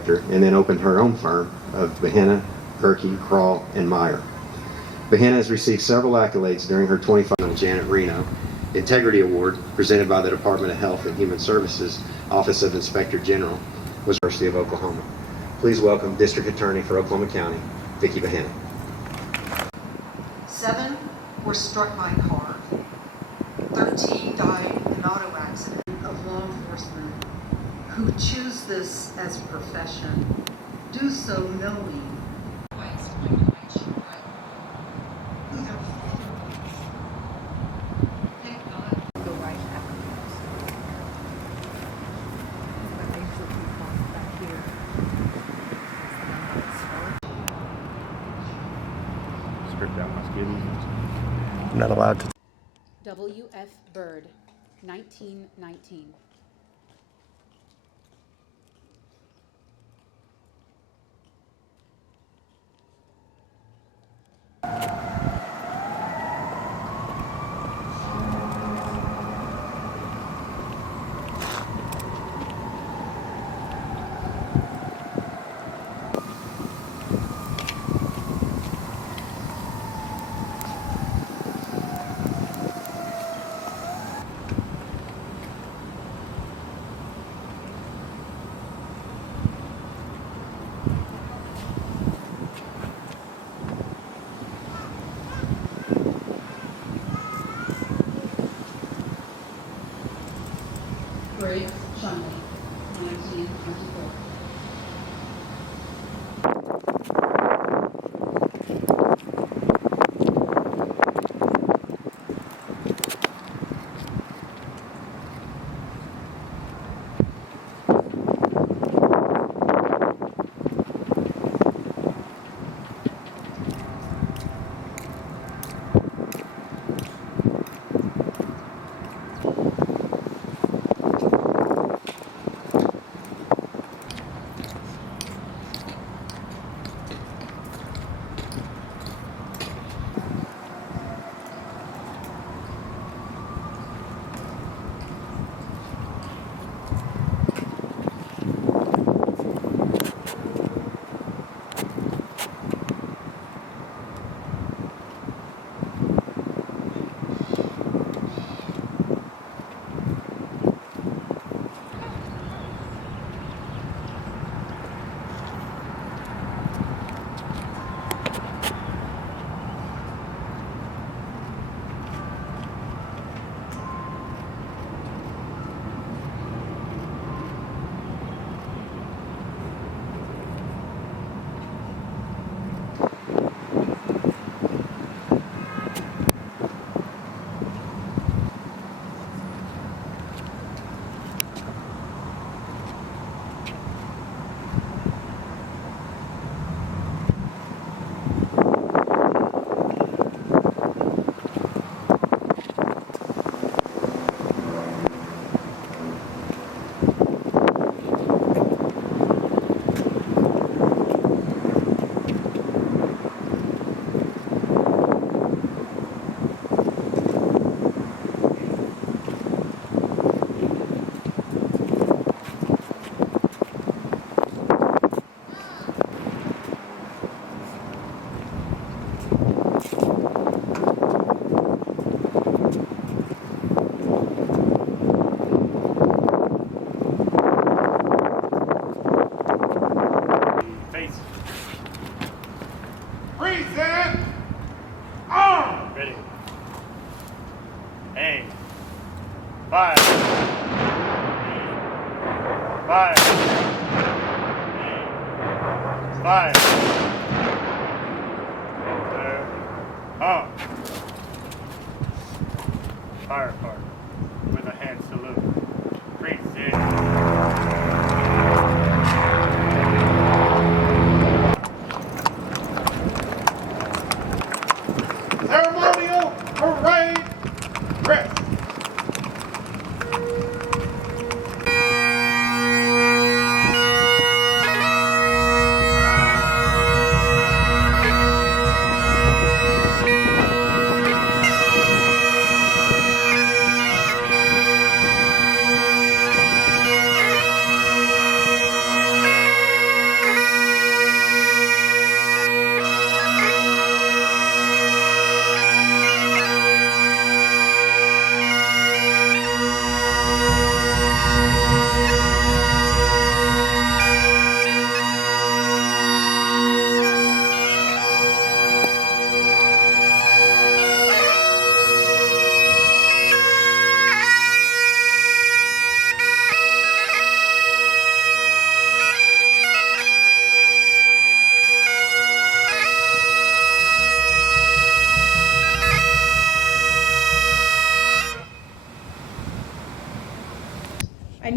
inspector and then opened her own firm of Behenna, Gerke, Kroll, and Meyer. Behenna has received several accolades during her 25 on Janet Reno Integrity Award presented by the Department of Health and Human Services Office of Inspector General was University of Oklahoma. Please welcome District Attorney for Oklahoma County, Vicki Behenna. 7 were struck by a car. 13 died in an auto accident. Of law enforcement who choose this as a profession do so knowing. I'm not allowed to. W.F. Bird, 1919. Grace Shumley, 1924. Present! Arm! Ready. Aim. Fire. Aim. Fire. Aim. Fire. There. Arm. Fire part. With a hand salute. Present. Ceremonial parade rest.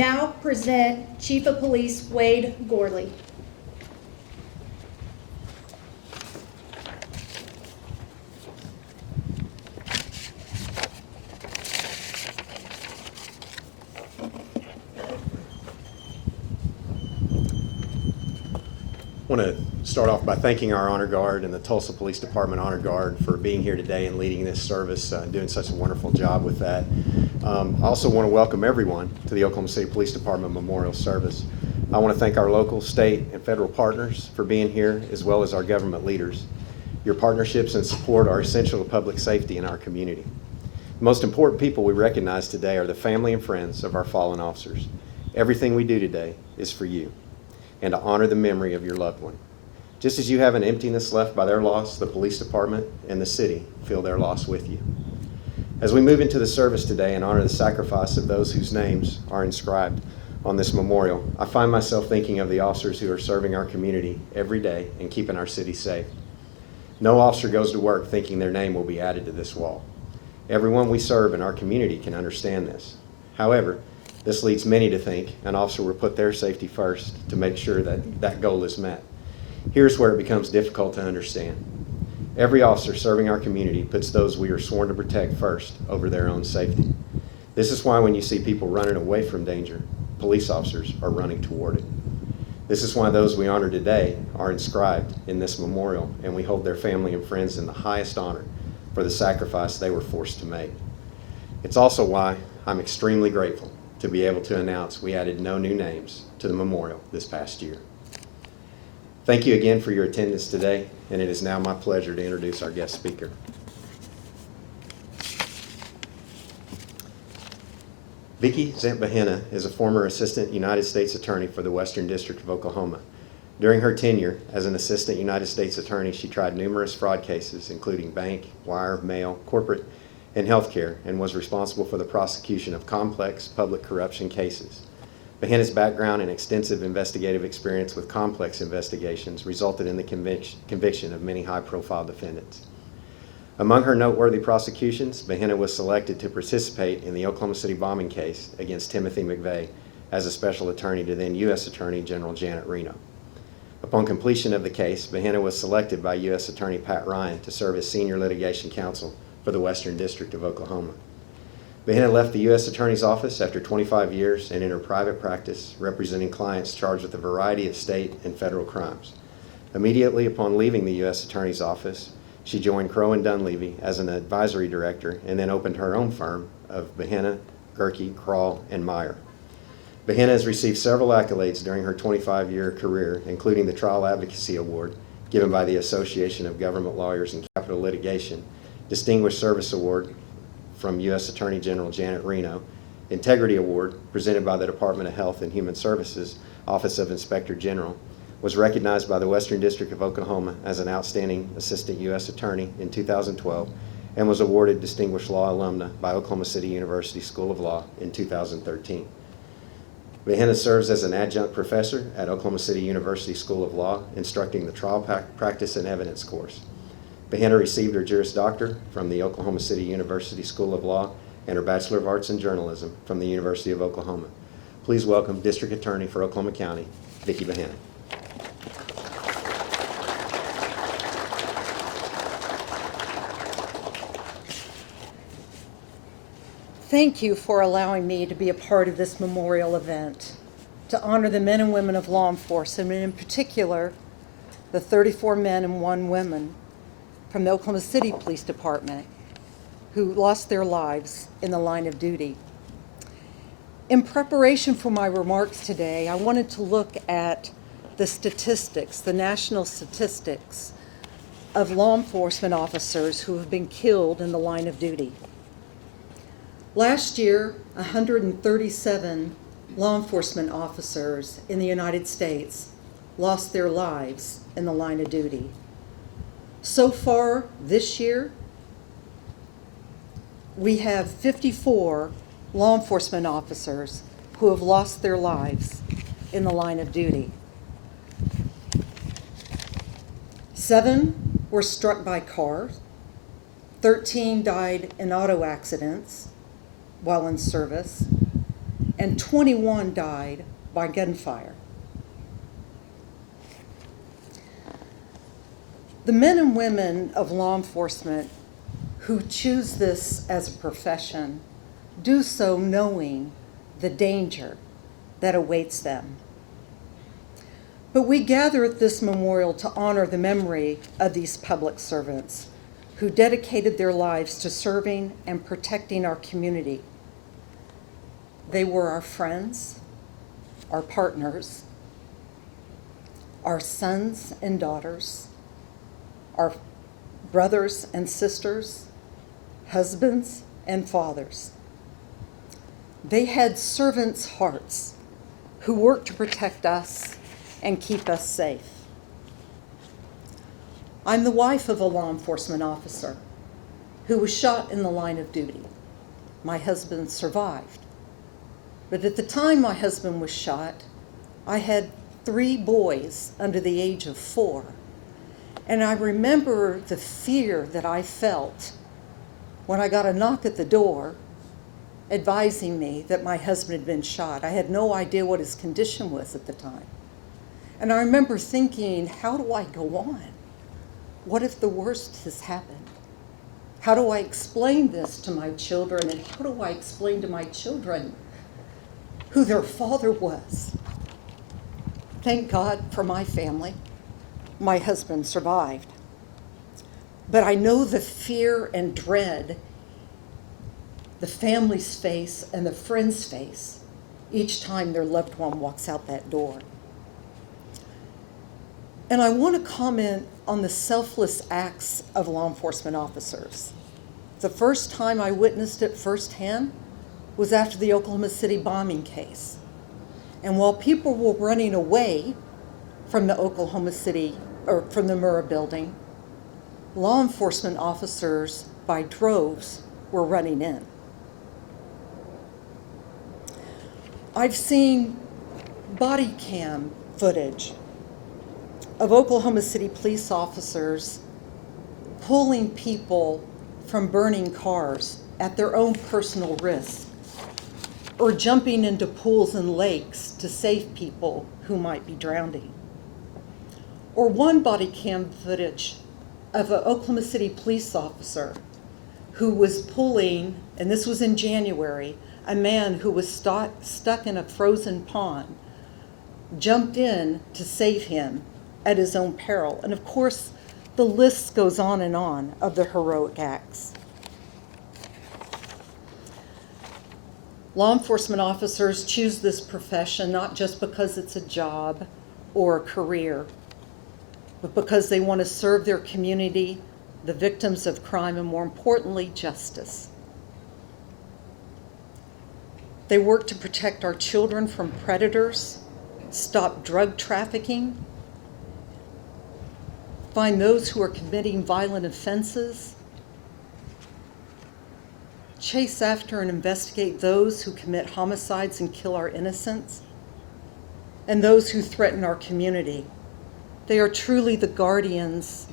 now present Chief of Police Wade Gorley. I want to start off by thanking our Honor Guard and the Tulsa Police Department Honor Guard for being here today and leading this service, doing such a wonderful job with that. I also want to welcome everyone to the Oklahoma City Police Department Memorial Service. I want to thank our local, state, and federal partners for being here, as well as our government leaders. Your partnerships and support are essential to public safety in our community. The most important people we recognize today are the family and friends of our fallen officers. Everything we do today is for you and to honor the memory of your loved one. Just as you have an emptiness left by their loss, the police department and the city feel their loss with you. As we move into the service today and honor the sacrifice of those whose names are inscribed on this memorial, I find myself thinking of the officers who are serving our community every day and keeping our city safe. No officer goes to work thinking their name will be added to this wall. Everyone we serve in our community can understand this. However, this leads many to think an officer will put their safety first to make sure that that goal is met. Here's where it becomes difficult to understand. Every officer serving our community puts those we are sworn to protect first over their own safety. This is why when you see people running away from danger, police officers are running toward it. This is why those we honor today are inscribed in this memorial, and we hold their family and friends in the highest honor for the sacrifice they were forced to make. It's also why I'm extremely grateful to be able to announce we added no new names to the memorial this past year. Thank you again for your attendance today, and it is now my pleasure to introduce our guest speaker. Vicki Zent-Bahena is a former Assistant United States Attorney for the Western District of Oklahoma. During her tenure as an Assistant United States Attorney, she tried numerous fraud cases, including bank, wire, mail, corporate, and healthcare, and was responsible for the prosecution of complex public corruption cases. Bahena's background and extensive investigative experience with complex investigations resulted in the conviction of many high-profile defendants. Among her noteworthy prosecutions, Bahena was selected to participate in the Oklahoma City bombing case against Timothy McVeigh as a special attorney to then U.S. Attorney General Janet Reno. Upon completion of the case, Bahena was selected by U.S. Attorney Pat Ryan to serve as senior litigation counsel for the Western District of Oklahoma. Bahena left the U.S. Attorney's Office after 25 years and entered private practice, representing clients charged with a variety of state and federal crimes. Immediately upon leaving the U.S. Attorney's Office, she joined Crowe and Dunleavy as an advisory director and then opened her own firm of Bahena, Gerke, Krall, and Meyer. Bahena has received several accolades during her 25-year career, including the Trial Advocacy Award given by the Association of Government Lawyers in Capital Litigation, Distinguished Service Award from U.S. Attorney General Janet Reno, Integrity Award presented by the Department of Health and Human Services, Office of Inspector General, was recognized by the Western District of Oklahoma as an outstanding Assistant U.S. Attorney in 2012, and was awarded Distinguished Law Alumna by Oklahoma City University School of Law in 2013. Bahena serves as an adjunct professor at Oklahoma City University School of Law, instructing the Trial Practice and Evidence course. Bahena received her Juris Doctor from the Oklahoma City University School of Law and her Bachelor of Arts in Journalism from the University of Oklahoma. Please welcome District Attorney for Oklahoma County, Vicki Bahena. Thank you for allowing me to be a part of this memorial event to honor the men and women of law enforcement, and in particular, the 34 men and 1 woman from the Oklahoma City Police Department who lost their lives in the line of duty. In preparation for my remarks today, I wanted to look at the statistics, the national statistics of law enforcement officers who have been killed in the line of duty. Last year, 137 law enforcement officers in the United States lost their lives in the line of duty. So far this year, we have 54 law enforcement officers who have lost their lives in the line of duty. 7 were struck by cars, 13 died in auto accidents while in service, and 21 died by gunfire. The men and women of law enforcement who choose this as a profession do so knowing the danger that awaits them. But we gather at this memorial to honor the memory of these public servants who dedicated their lives to serving and protecting our community. They were our friends, our partners, our sons and daughters, our brothers and sisters, husbands and fathers. They had servants' hearts who worked to protect us and keep us safe. I'm the wife of a law enforcement officer who was shot in the line of duty. My husband survived. But at the time my husband was shot, I had 3 boys under the age of 4. And I remember the fear that I felt when I got a knock at the door advising me that my husband had been shot. I had no idea what his condition was at the time. And I remember thinking, how do I go on? What if the worst has happened? How do I explain this to my children? And how do I explain to my children who their father was? Thank God for my family. My husband survived. But I know the fear and dread the family's face and the friend's face each time their loved one walks out that door. And I want to comment on the selfless acts of law enforcement officers. The first time I witnessed it firsthand was after the Oklahoma City bombing case. And while people were running away from the Oklahoma City, or from the Murrah building, law enforcement officers by droves were running in. I've seen body cam footage of Oklahoma City police officers pulling people from burning cars at their own personal risk, or jumping into pools and lakes to save people who might be drowning. Or one body cam footage of an Oklahoma City police officer who was pulling, and this was in January, a man who was stuck in a frozen pond, jumped in to save him at his own peril. And of course, the list goes on and on of the heroic acts. Law enforcement officers choose this profession not just because it's a job or a career, but because they want to serve their community, the victims of crime, and more importantly, justice. They work to protect our children from predators, stop drug trafficking, find those who are committing violent offenses, chase after and investigate those who commit homicides and kill our innocents, and those who threaten our community. They are truly the guardians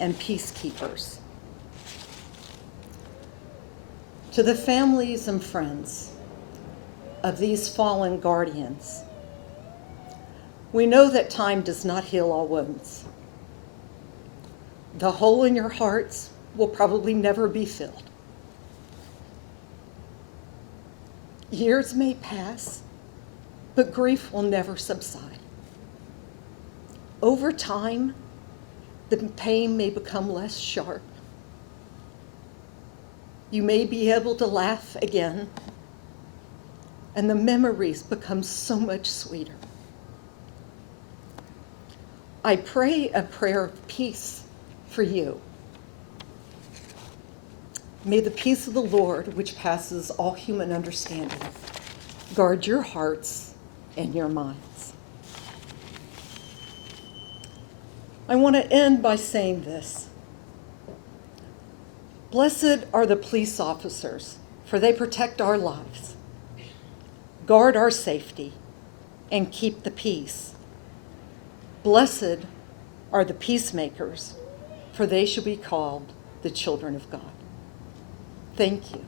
and peacekeepers. To the families and friends of these fallen guardians, we know that time does not heal all wounds. The hole in your hearts will probably never be filled. Years may pass, but grief will never subside. Over time, the pain may become less sharp. You may be able to laugh again, and the memories become so much sweeter. I pray a prayer of peace for you. May the peace of the Lord, which passes all human understanding, guard your hearts and your minds. I want to end by saying this. Blessed are the police officers, for they protect our lives, guard our safety, and keep the peace. Blessed are the peacemakers, for they shall be called the children of God. Thank you.